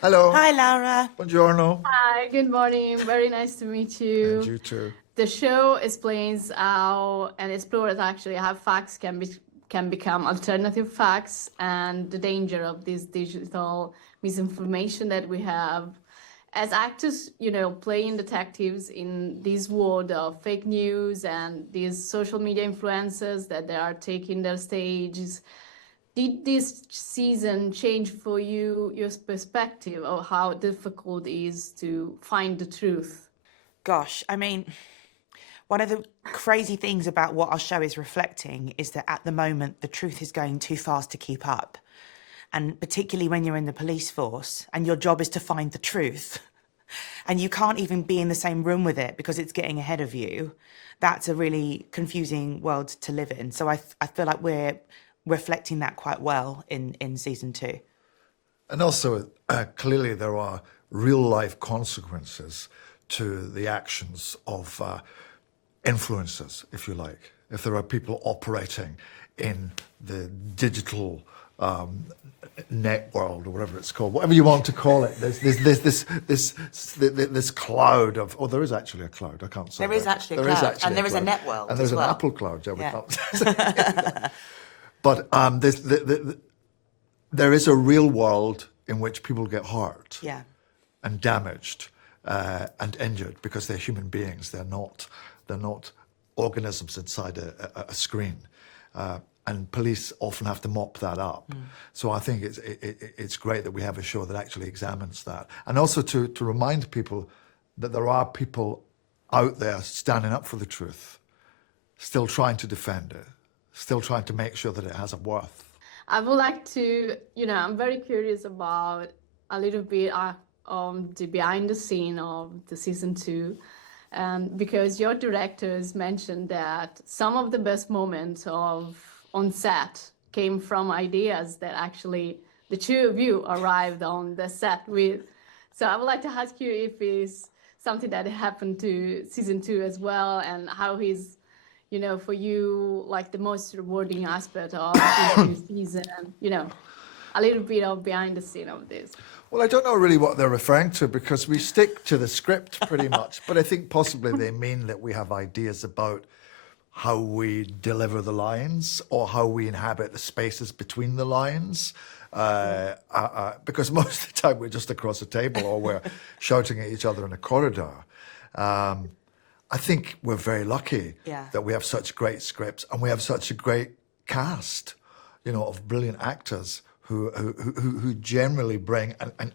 Hello. Hi, Laura. Buongiorno. Hi, good morning. Very nice to meet And you. you too. The show explains how and explores actually how facts can become alternative facts and the danger of this digital misinformation that we have. As actors, playing detectives in this world of fake news and these social media influencers that they are taking their stages, did this season change for you your perspective of how difficult it is to find the truth? Gosh, I mean, one of the crazy things about what our show is reflecting is that at the moment, the truth is going too fast to keep up. And particularly when you're in the police force and your job is to find the truth, and you can't even be in the same room with it because it's getting ahead of you, that's a really confusing world to live in. So I feel like we're reflecting that quite well in season two. And also, clearly, there are real life consequences to the actions of influencers, if you like. If there are people operating in the digital net world or whatever it's called, whatever you want to call it, there's this cloud of. Oh, there is actually a cloud. I can't say There is that. actually a There is cloud, actually and there is a cloud. net world And there's as an well. Apple cloud. Yeah, we Yeah. can't say that. But there is a real world in which people get hurt Yeah. and damaged and injured because they're human beings. They're not organisms inside a screen. And police often have to mop that up. So I think it's great that we have a show that actually examines that. And also to remind people that there are people out there standing up for the truth, still trying to defend it, still trying to make sure that it has a worth. I would like to, I'm very curious about a little bit the behind the scene of the season two. Because your directors mentioned that some of the best moments of on set came from ideas that actually the two of you arrived on the set with. So I would like to ask you if it's something that happened to season two as well, and how is, for you, like the most rewarding aspect of this new season, a little bit of behind the scene of this. Well, I don't know really what they're referring to because we stick to the script pretty much, but I think possibly they mean that we have ideas about how we deliver the lines or how we inhabit the spaces between the lines. Because most of the time we're just across a table or we're shouting at each other in a corridor. I think we're very lucky Yeah. that we have such great scripts and we have such a great cast, of brilliant actors who generally bring and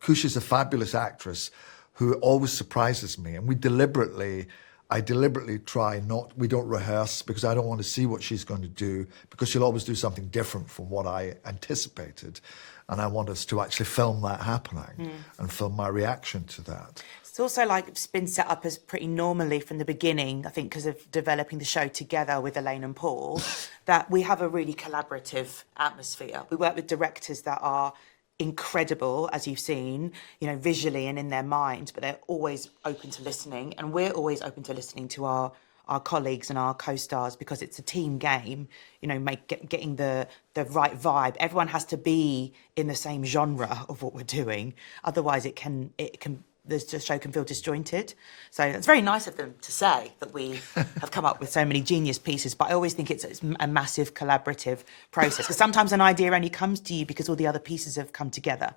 Cush is a fabulous actress who always surprises me, and I deliberately try not. We don't rehearse because I don't want to see what she's going to do because she'll always do something different from what I anticipated, and I want us to actually film that happening and film my reaction to that. It's also like it's been set up as pretty normally from the beginning, I think, because of developing the show together with Elaine and Paul, that we have a really collaborative atmosphere. We work with directors that are incredible, as you've seen, visually and in their mind, but they're always open to listening. And we're always open to listening to our colleagues and our co-stars because it's a team game, getting the right vibe. Everyone has to be in the same genre of what we're doing. Otherwise the show can feel disjointed. So it's very nice of them to say that we have come up with so many genius pieces, but I always think it's a massive collaborative process because sometimes an idea only comes to you because all the other pieces have come together.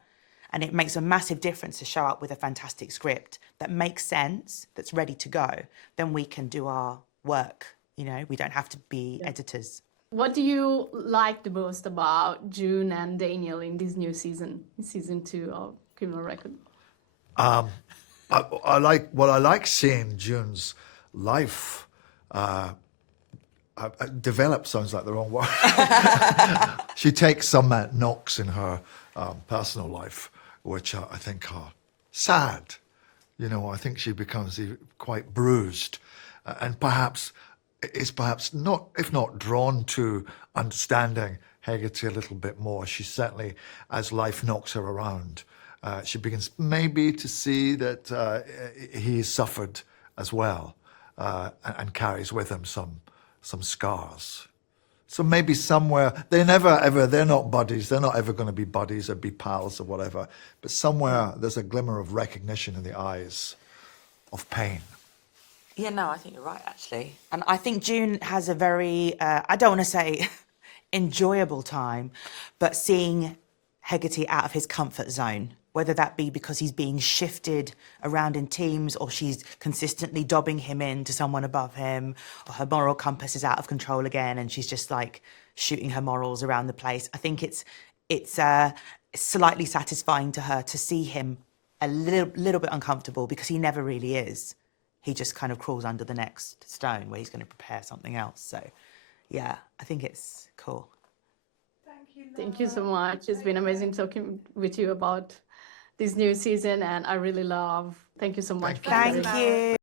And it makes a massive difference to show up with a fantastic script that makes sense, that's ready to go. Then we can do our work. We don't have to be editors. What do you like the most about June and Daniel in this new season two of Criminal Record? I like seeing June's life develop. Sounds like the wrong word. She takes some knocks in her personal life, which I think are sad. I think she becomes quite bruised, and is not, if not drawn to understanding Hegarty a little bit more. She certainly, as life knocks her around, she begins maybe to see that he has suffered as well, and carries with him some scars. So maybe somewhere, they're not buddies. They're not ever going to be buddies or be pals or whatever. But somewhere there's a glimmer of recognition in the eyes of pain. Yeah, no, I think you're right, actually. And I think June has a very, I don't want to say enjoyable time, but seeing Hegarty out of his comfort zone, whether that be because he's being shifted around in teams or she's consistently dobbing him in to someone above him, or her moral compass is out of control again and she's just like shooting her morals around the place. I think it's slightly satisfying to her to see him a little bit uncomfortable, because he never really is. He just kind of crawls under the next stone where he's going to prepare something else. So, yeah, I think it's cool. Thank you so much. It's been amazing talking with you about this new season, and I really love. Thank you so much. Thank for Thank you.